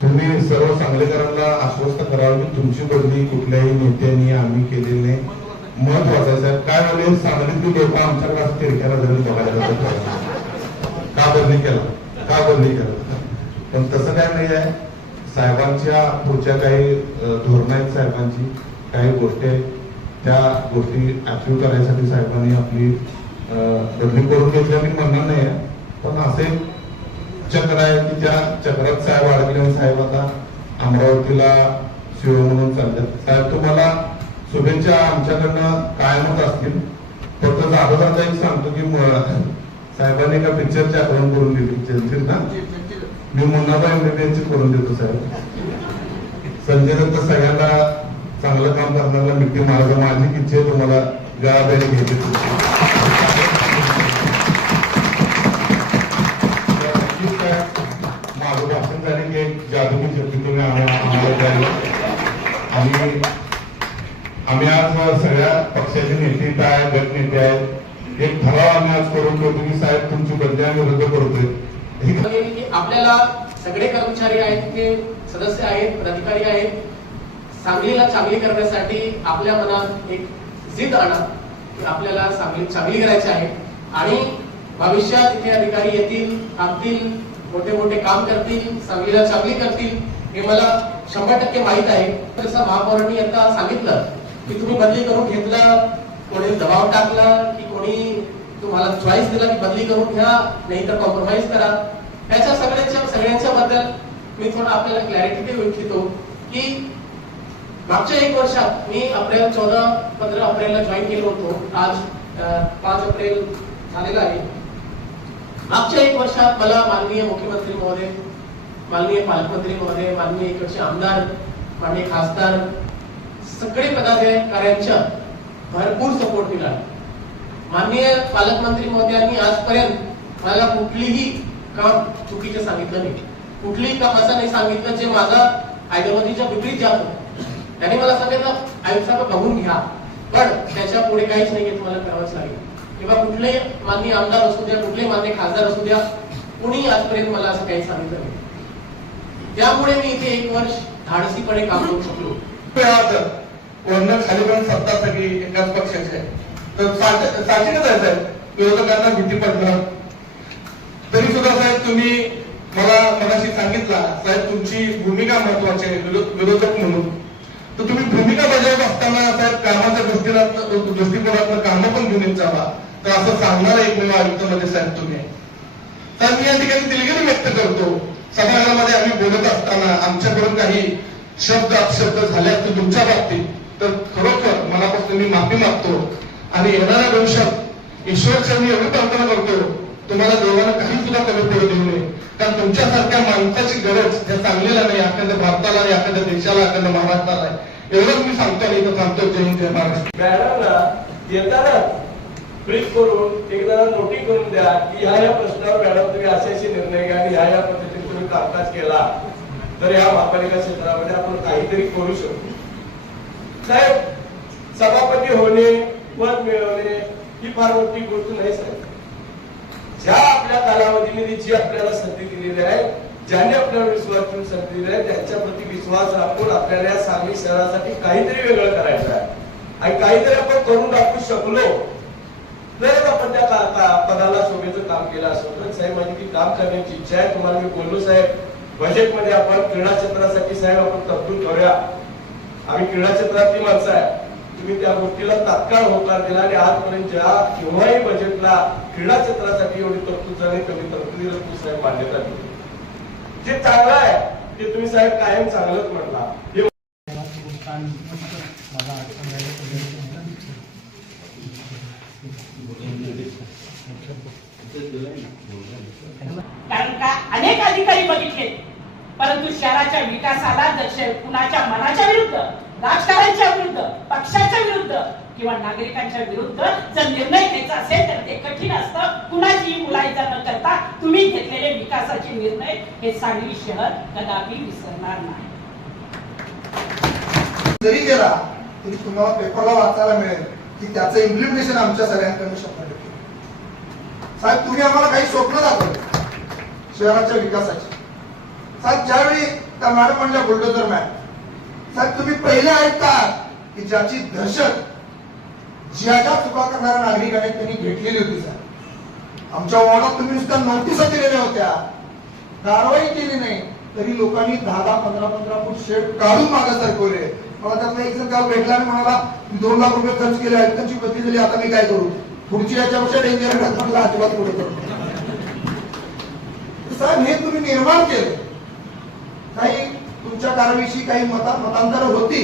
तुम्ही सर्व सांगलीकरांना आश्वस्त करावं की तुमची बदली कुठल्याही नेत्यांनी आम्ही केलेली नाही. महत्वाचं आहे साहेब, काय म्हणजे सांगलीतली लोक आमच्याकडे असं तिरक्याला धरून बघायला जातात. का बदली केला पण तसं काय नाही आहे. साहेबांच्या पुढच्या काही धोरण आहेत, साहेबांची काही गोष्टी आहेत, त्या गोष्टी अचीव करायसाठी साहेबांनी आपली बदली करून घेतल्या मी म्हणणार नाही आहे. पण असे चक्र आहे की त्या चक्रात साहेब अडकले आणि साहेब आता अमरावतीला शिव म्हणून चालतात. साहेब तुम्हाला शुभेच्छा आमच्याकडनं कायमच असतील. फक्त जाधवराजा एक सांगतो की साहेबांनी एका पिक्चरची आठवण करून दिली, पिक्चरची ना, मी मुन्नाबा एमबीबीएसची करून देतो साहेब. संजय दत्त सगळ्यांना चांगलं काम करणारा मिठी मार्ग माझी इच्छा आहे तुम्हाला गळाबेरी घ्यायची. माझं भाषण झाले की एक जादूची शक्ती तुम्ही आम्हाला द्यायला. आणि आम्ही आज सगळ्या पक्षाचे नेते आहेत, गटनेते आहेत, एक ठराव आम्ही आज करून ठेवतो की साहेब तुमची बदली आम्ही रद्द करतोय. आपल्याला सगळे कर्मचारी आहेत, ते सदस्य आहेत, अधिकारी आहेत, सांगलीला चांगली करण्यासाठी आपल्या मनात एक जिद्द आणा की आपल्याला सांगली चांगली करायची आहे. आणि भविष्यात इथे अधिकारी येतील, थांबतील, मोठे मोठे काम करतील, सांगलीला चांगली करतील, हे मला 100% माहित आहे. तसं महापौरांनी आता सांगितलं की तुम्ही बदली करून घेतला, कोणी दबाव टाकला की कोणी तुम्हाला चॉईस दिला की बदली करून घ्या, नाही तर कॉम्प्रोमाइज करा. त्याच्या सगळ्यांच्या बद्दल मी थोडं आपल्याला क्लॅरिटी देऊ इच्छितो की मागच्या 1 वर्षात मी 15 एप्रिलला जॉईन केलं होतो. आज 5 एप्रिल झालेला आहे. मागच्या 1 वर्षात मला माननीय मुख्यमंत्री महोदय, माननीय पालकमंत्री महोदय, माननीय इकडचे आमदार, माननीय खासदार, सगळे पदाधिकाऱ्यांच्या भरपूर सपोर्ट दिला. माननीय पालकमंत्री महोदयांनी आजपर्यंत मला कुठलीही काम चुकीचे सांगितलं नाही, कुठलीही काम असं नाही सांगितलं जे माझा आयडियोलॉजीच्या विपरीत जात होतं. त्यांनी मला सांगितलं आयुष्यात बघून घ्या, पण त्याच्या पुढे काहीच नाहीये, तुम्हाला करावंच लागेल. किंवा कुठले माननीय आमदार असू द्या, कुठले माननीय खासदार असू द्या, कुणी आजपर्यंत मला असं काही सांगितलं नाही. त्यामुळे मी इथे 1 वर्ष धाडसीपणे काम करू शकलो. वर्ण खाली पण सत्ता सगळी एकाच पक्षाची आहे, तर साहजिकच आहे साहेब, विरोधकांना भीती पडणार. तरी सुद्धा साहेब तुम्ही मला मनाशी सांगितला साहेब तुमची भूमिका महत्वाची आहे विरोधक म्हणून. तर तुम्ही भूमिका बजावत असताना साहेब कामाच्या दृष्टिकोनातून कामं पण घेऊन जावा, तर असं सांगणारा एकमेव आयुक्त मध्ये साहेब तुम्ही. तर मी या ठिकाणी दिलगिरी व्यक्त करतो. सभागृहामध्ये आम्ही बोलत असताना आमच्याकडून काही शब्द अपशब्द झाले असतील तुमच्या बाबतीत, तर खरोखर मनापासून मी माफी मागतो. आणि येणाऱ्या भविष्यात ईश्वरच्या मी एवढी प्रार्थना करतो तुम्हाला देवाला काही सुद्धा कमी पडू देऊ नये. कारण तुमच्यासारख्या माणसाची गरज या सांगलीला नाही, अखंड भारताला नाही, अखंड देशाला, अखंड महाराष्ट्राला आहे. एवढंच मी सांगतो आणि इथं सांगतो. जय हिंद, जय महाराष्ट्र. मॅडमला येताना ब्रीफ करून एकदा नोटीस करून द्या की ह्या प्रश्नावर मॅडम तुम्ही असे निर्णय घ्या आणि ह्या पद्धतीने तुम्ही कामकाज केला तर या महापालिका क्षेत्रामध्ये आपण काहीतरी करू शकतो. साहेब, सभापती होणे, पद मिळवणे ही फार मोठी गोष्ट नाही साहेब. ज्या आपल्या कालावधीने जी आपल्याला संधी दिलेली आहे, ज्यांनी आपल्याला विश्वास ठेवून संधी दिली आहे, त्यांच्याप्रती विश्वास राखून आपल्याला या सांगली शहरासाठी काहीतरी वेगळं करायचं आहे. आणि काहीतरी आपण करून दाखवू शकलो तरच आपण त्या पदाला शोभेचं काम केलं असं. तर साहेब, माझी ती काम करण्याची इच्छा आहे. तुम्हाला मी बोललो साहेब, बजेटमध्ये आपण क्रीडा क्षेत्रासाठी साहेब आपण तरतूद करूया. आम्ही क्रीडा क्षेत्रातली माणसं आहे. तुम्ही त्या गोष्टीला तात्काळ होकार दिला आणि आजपर्यंत केव्हाही बजेटला क्रीडा क्षेत्रासाठी एवढी तरतूद झाली, कमी तरतुदीला तुम्ही साहेब मान्यता दिली. जे चांगलं आहे ते तुम्ही साहेब कायम चांगलंच म्हटला. कारण का अनेक अधिकारी बघितले, परंतु शहराच्या विकासाला जर कुणाच्या मनाच्या विरुद्ध, राजकारणाच्या विरुद्ध, पक्षाच्या विरुद्ध किंवा नागरिकांच्या विरुद्ध जर निर्णय घ्यायचा असेल तर ते कठीण असतं. कुणाची मुलायचा न करता तुम्ही घेतलेले विकासाचे निर्णय हे सांगली शहर कदापि विसरणार नाही. जरी गेला तरी तुम्हाला पेपरला वाचायला मिळेल की त्याचं इम्प्लिमेंटेशन आमच्या सगळ्यांकडून 100%. साहेब, तुम्ही आम्हाला काही स्वप्न दाखवले शहराच्या विकासाची. साहेब, ज्यावेळी त्या मॅडम म्हणल्या बुलडोजर मॅन. साहेब तुम्ही पहिले आहेत का की ज्याची दहशत ज्या ज्या चुका करणाऱ्या नागरिकांनी त्यांनी घेतलेली होती साहेब. आमच्या वॉर्डात तुम्ही नुसत्या नोटिसा दिलेल्या होत्या, कारवाई केली नाही, तरी लोकांनी 10-15 फूट शेड काढून मागे सरकवले. मला त्यातला एक जण गाव भेटला आणि म्हणाला 2 लाख रुपये खर्च केले, आयुक्तांची बदली झाली, आता मी काय करू, पुढची याच्यापेक्षा डेंजर म्हटलं अजिबात पुढे करू. साहेब हे तुम्ही निर्माण केलं. काही तुमच्या कारणाविषयी काही मतांतर होती,